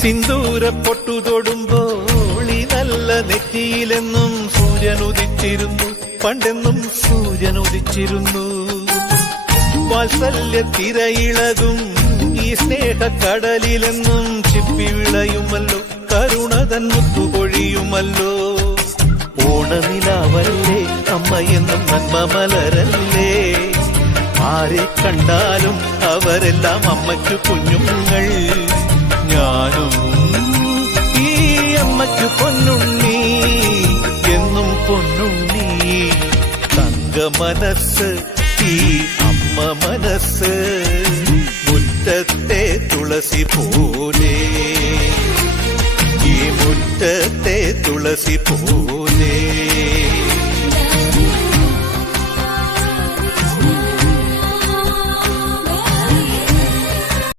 സിന്ദൂര പൊട്ടു തൊടുമ്പോൾ ഈ നല്ല നെറ്റിയിലെന്നും സൂര്യൻ ഉദിച്ചിരുന്നു, പണ്ടെന്നും സൂര്യൻ ഉദിച്ചിരുന്നു. വാത്സല്യ തിരയിളകും ഈ സ്നേഹക്കടലിലെന്നും ചിപ്പി വിളയുമല്ലോ, കരുണതൻ മുത്തുപൊഴിയുമല്ലോ. ഓണനിലാവല്ലേ അമ്മയെന്നും നന്മ മലരല്ലേ, ആരെ കണ്ടാലും അവരെല്ലാം അമ്മയ്ക്കു കുഞ്ഞുങ്ങൾ. ഞാനും ഈ അമ്മയ്ക്കു പൊന്നുണ്ണി, എന്നും പൊന്നുണ്ണി. തങ്ക മനസ്സ് ഈ അമ്മ മനസ്സ്, മുറ്റത്തെ തുളസി പോലെ, ഈ മുറ്റത്തെ തുളസി പോലെ.